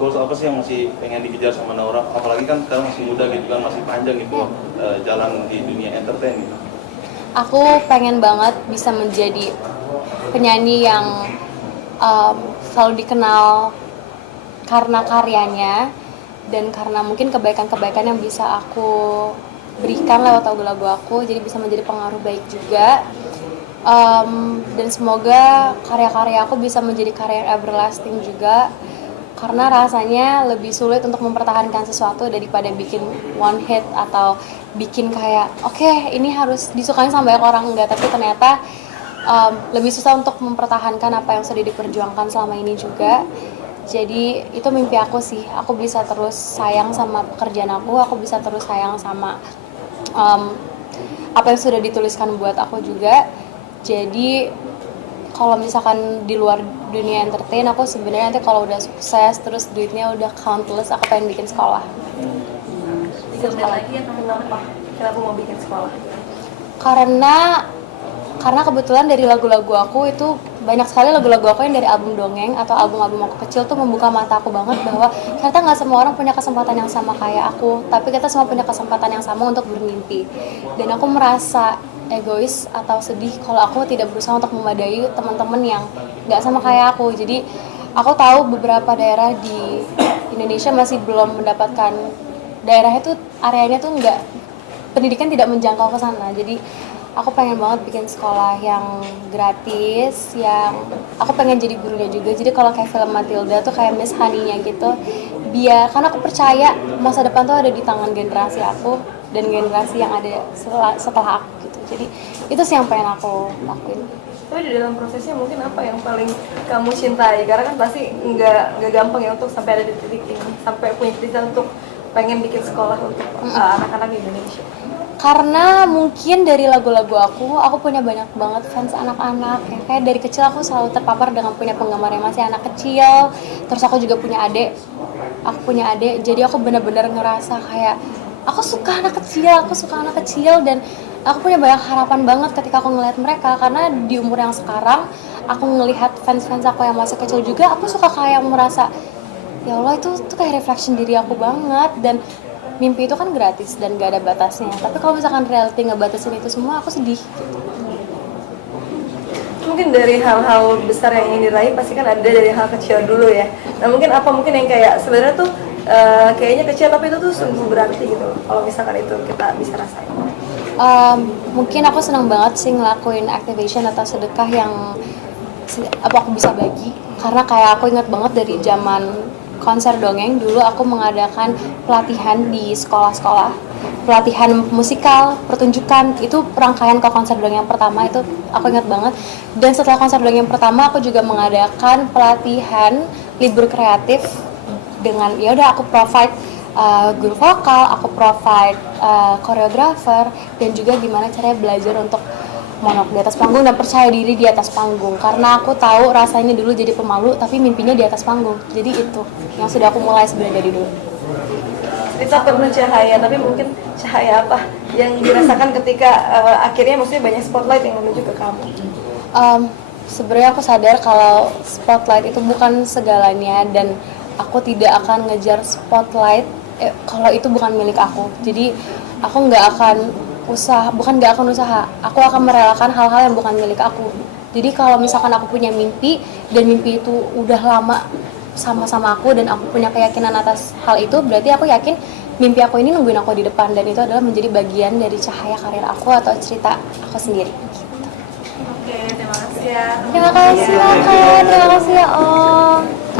goals apa sih yang masih pengen dikejar sama Naura? Apalagi kan sekarang masih muda gitu kan, masih panjang gitu jalan di dunia entertain gitu. Aku pengen banget bisa menjadi penyanyi yang selalu dikenal karena karyanya dan karena mungkin kebaikan-kebaikan yang bisa aku berikan lewat lagu-lagu aku, jadi bisa menjadi pengaruh baik juga. Dan semoga karya-karya aku bisa menjadi karya yang everlasting juga, karena rasanya lebih sulit untuk mempertahankan sesuatu daripada bikin one hit atau bikin kayak oke, ini harus disukai sama banyak orang, enggak, tapi ternyata lebih susah untuk mempertahankan apa yang sudah diperjuangkan selama ini juga. Jadi itu mimpi aku sih, aku bisa terus sayang sama pekerjaan aku bisa terus sayang sama apa yang sudah dituliskan buat aku juga. Jadi kalau misalkan di luar dunia entertain, aku sebenarnya nanti kalau udah sukses terus duitnya udah countless, aku pengen bikin sekolah. 3 menit lagi ya, kenapa mau bikin sekolah? Karena kebetulan dari lagu-lagu aku itu banyak sekali lagu-lagu aku yang dari album dongeng atau album-album aku kecil tuh membuka mata aku banget bahwa ternyata nggak semua orang punya kesempatan yang sama kayak aku, tapi kita semua punya kesempatan yang sama untuk bermimpi. Dan aku merasa egois atau sedih kalau aku tidak berusaha untuk memadai teman-teman yang nggak sama kayak aku. Jadi aku tahu beberapa daerah di Indonesia masih belum mendapatkan, daerahnya tuh areanya tuh nggak, pendidikan tidak menjangkau ke sana. Jadi aku pengen banget bikin sekolah yang gratis, yang aku pengen jadi gurunya juga. Jadi kalau kayak film Matilda tuh kayak Miss Honey-nya gitu. Biar, karena aku percaya masa depan tuh ada di tangan generasi aku dan generasi yang ada setelah aku gitu. Jadi itu sih yang pengen aku lakuin. Tapi di dalam prosesnya mungkin apa yang paling kamu cintai? Karena kan pasti nggak gampang ya untuk sampai ada di titik ini, sampai punya cita untuk pengen bikin sekolah untuk anak-anak di Indonesia. Karena mungkin dari lagu-lagu aku punya banyak banget fans anak-anak ya. Kayak dari kecil aku selalu terpapar dengan punya penggemar yang masih anak kecil. Terus aku juga punya adik, jadi aku benar-benar ngerasa kayak aku suka anak kecil dan aku punya banyak harapan banget ketika aku ngelihat mereka. Karena di umur yang sekarang aku ngelihat fans-fans aku yang masih kecil juga, aku suka kayak merasa ya Allah, itu kayak reflection diri aku banget. Dan mimpi itu kan gratis dan gak ada batasnya, tapi kalau misalkan reality ngebatasin itu semua, aku sedih gitu. Mungkin dari hal-hal besar yang ingin diraih pasti kan ada dari hal kecil dulu ya. Nah mungkin yang kayak sebenarnya tuh kayaknya kecil tapi itu tuh sungguh berarti gitu kalau misalkan itu kita bisa rasain. Mungkin aku senang banget sih ngelakuin activation atau sedekah yang apa aku bisa bagi, karena kayak aku ingat banget dari zaman konser dongeng dulu aku mengadakan pelatihan di sekolah-sekolah, pelatihan musikal, pertunjukan, itu rangkaian ke konser dongeng yang pertama, itu aku ingat banget. Dan setelah konser dongeng yang pertama aku juga mengadakan pelatihan libur kreatif dengan ya udah aku provide guru vokal, aku provide koreografer, dan juga gimana caranya belajar untuk monok di atas panggung dan percaya diri di atas panggung. Karena aku tahu rasanya dulu jadi pemalu tapi mimpinya di atas panggung. Jadi itu yang sudah aku mulai sebenarnya dari dulu. Kita perlu cahaya, tapi mungkin cahaya apa yang dirasakan ketika akhirnya maksudnya banyak spotlight yang menuju ke kamu? Sebenarnya aku sadar kalau spotlight itu bukan segalanya dan aku tidak akan ngejar spotlight kalau itu bukan milik aku. Jadi aku nggak akan usaha, aku akan merelakan hal-hal yang bukan milik aku. Jadi kalau misalkan aku punya mimpi dan mimpi itu udah lama sama-sama aku dan aku punya keyakinan atas hal itu, berarti aku yakin mimpi aku ini nungguin aku di depan, dan itu adalah menjadi bagian dari cahaya karir aku atau cerita aku sendiri. Oke, terima kasih ya. Terima kasih ya Om.